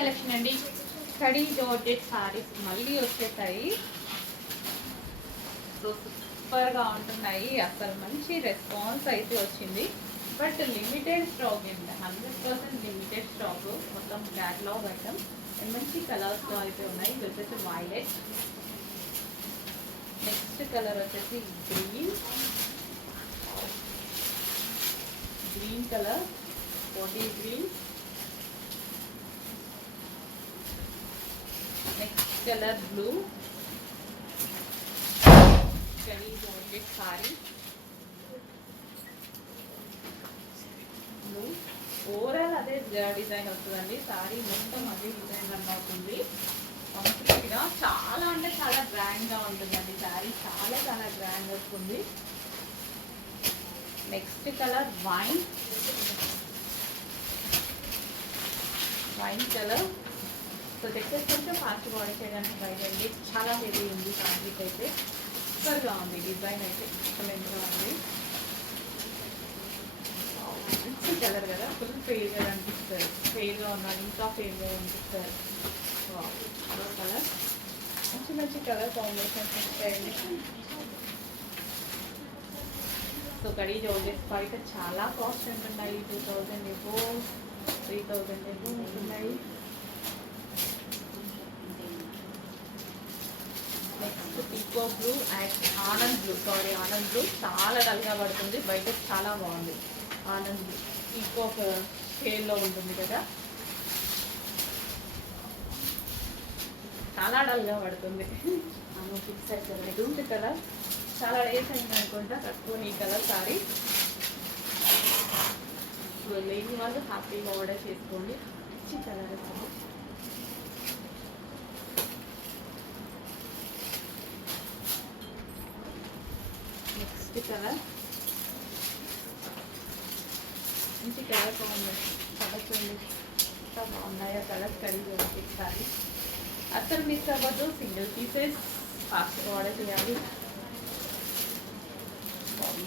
Collection అండి. Khadi georgette saris మళ్ళీ వచ్చేసాయి. సో సూపర్గా ఉంటున్నాయి. అసలు మంచి రెస్పాన్స్ అయితే వచ్చింది. బట్ లిమిటెడ్ స్టాక్ అండి, 100% లిమిటెడ్ స్టాక్. మొత్తం క్యాటలాగ్ ఐటమ్ మంచి కలర్స్లో అయితే ఉన్నాయి. ఇది వచ్చేసి వైలెట్, నెక్స్ట్ కలర్ వచ్చేసి green colour, bottle green, next colour blue, khadi georgette sorry blue. Overall అదే డిజైన్ వస్తుందండి. సారీ మొత్తం అదే డిజైన్ రన్ అవుతుంది కంప్లీట్గా. చాలా అంటే చాలా గ్రాండ్గా ఉంటుందండి సారీ, చాలా చాలా గ్రాండ్ వస్తుంది. Next colour wine colour. So తెచ్చేసి కొంచెం ఫాస్ట్ బాడీ చేయడానికి బయటండి. చాలా హెవీ ఉంది ఫ్యాబ్రిక్ అయితే, సూపర్గా ఉంది. డిజైన్ అయితే ఎక్సలెంట్గా ఉంది. మంచి కలర్ కదా, ఫుల్ ఫెయిర్గా అనిపిస్తుంది. ఫెయిర్గా ఉన్నాడు, ఇంకా ఫెయిర్గా అనిపిస్తుంది. కలర్ మంచి మంచి కలర్ కాంబినేషన్స్ ఉంటాయండి. సో కడీ జార్జెట్ బయట చాలా కాస్ట్ ఉంటున్నాయి. 2000 ఎబో, 3000 ఎబో ఉంటున్నాయి. నెక్స్ట్ పీకో బ్లూ అండ్ ఆనంద్ బ్లూ చాలా డల్గా పడుతుంది. బయట చాలా బాగుంది. ఆనంద్ బ్లూ పీకాక్ షేడ్లో ఉంటుంది కదా, చాలా డల్గా పడుతుంది. కలర్ చాలా డేస్ అయింది అనుకుంటా కట్టుకొని ఈ కలర్ సారీ. సో లేని వాళ్ళు హ్యాపీగా ఆర్డర్ చేసుకోండి. మంచి కలర్. నెక్స్ట్ కలర్ మంచి కలర్ కాంబినేషన్. కలర్స్ ఎంత బాగున్నాయో కలర్స్. కడీ జార్జెట్ సారీ అసలు మిస్ అవ్వద్దు. సింగిల్ పీసెస్ ఫాస్ట్గా ఆర్డర్ చేయాలి.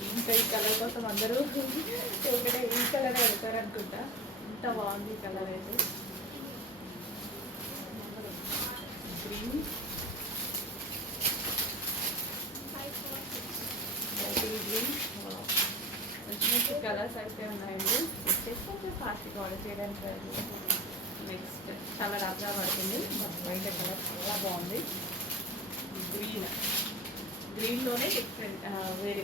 ఇంకా ఈ కలర్ కోసం అందరూ ఒకటే ఈ కలర్ వెళ్తారు అనుకుంటా. ఎంత బాగుంది కలర్ అయితే. గ్రీన్, గ్రీన్, మంచి మంచి కలర్స్ అయితే ఉన్నాయండి. వచ్చేసి కొంచెం ఫాస్ట్గా ఆర్డర్ చేయడానికి. నెక్స్ట్ చాలా రఫ్గా పడుతుంది. బయట కలర్ చాలా బాగుంది. గ్రీన్లోనే డిఫరెంట్ వేరే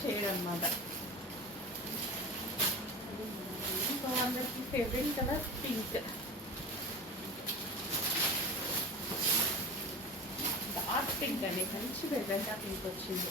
షేడ్ అనమాట. సో అందరికి favourite colour pink, dark pink అండి. మంచి బెజెంటా పింక్ వచ్చింది.